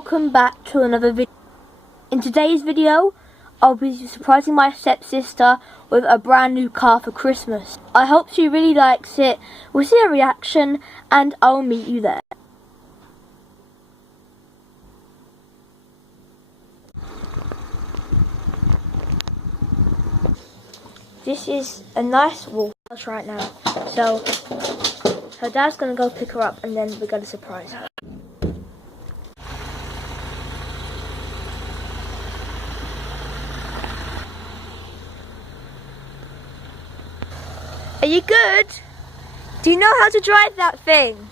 welcome back to another video. In today's video, I'll be surprising my stepsister with a brand new car for Christmas. I hope she really likes it. We'll see her reaction and I'll meet you there. This is a nice walk right now. So her dad's gonna go pick her up and then we're gonna surprise her. Are you good? Do you know how to drive that thing?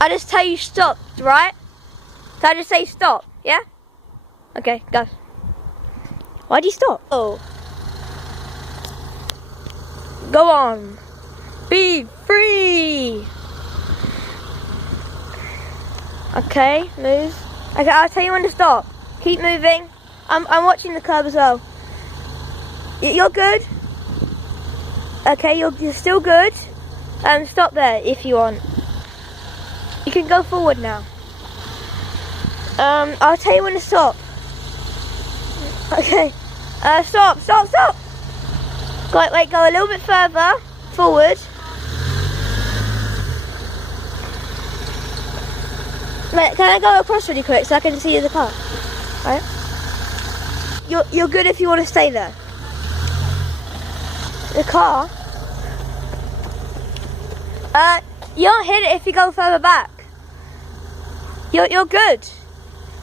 I just tell you stop, right? So I just say stop, yeah? Okay, go. Why'd you stop? Oh. Go on. Be free. Okay, move. Okay, I'll tell you when to stop. Keep moving. I'm watching the curb as well. You're good? Okay, you're still good. Stop there if you want. You can go forward now. I'll tell you when to stop. Okay. Stop. Wait, go a little bit further forward. Wait, can I go across really quick so I can see the car? Right? You're good if you want to stay there. The car? You don't hit it if you go further back. You're good.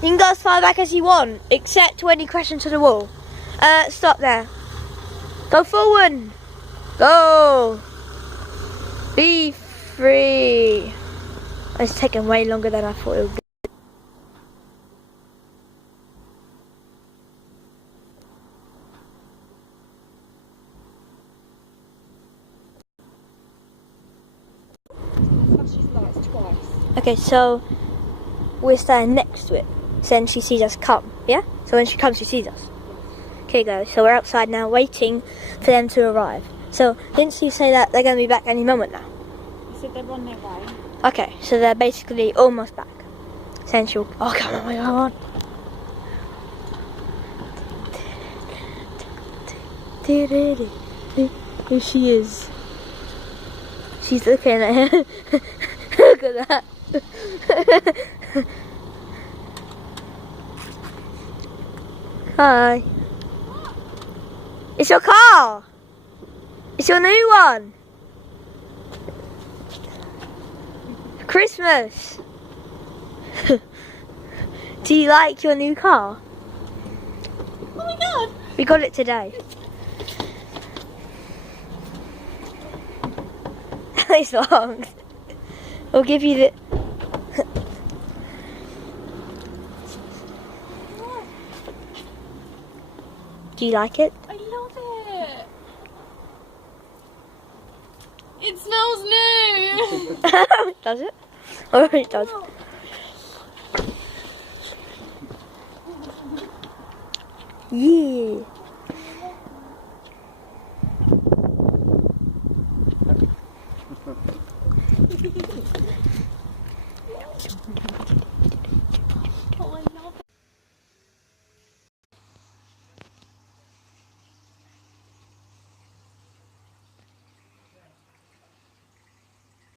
You can go as far back as you want, except when you crash into the wall. Stop there. Go forward. Go. Be free. It's taken way longer than I thought it would be. Okay, so we're standing next to it. So then she sees us come, yeah? So when she comes, she sees us. Okay, guys, so we're outside now waiting for them to arrive. So didn't you say that they're going to be back any moment now? I said they're on their way. Okay, so they're basically almost back. So then she'll... Oh, come on, come on. Here she is. She's looking at him. Look at that. Hi. It's your car. It's your new one. Christmas. Do you like your new car? Oh my god. We got it today. It's long. We'll give you the... Do you like it? I love it. It smells new. Does it? Oh, it does. Yeah.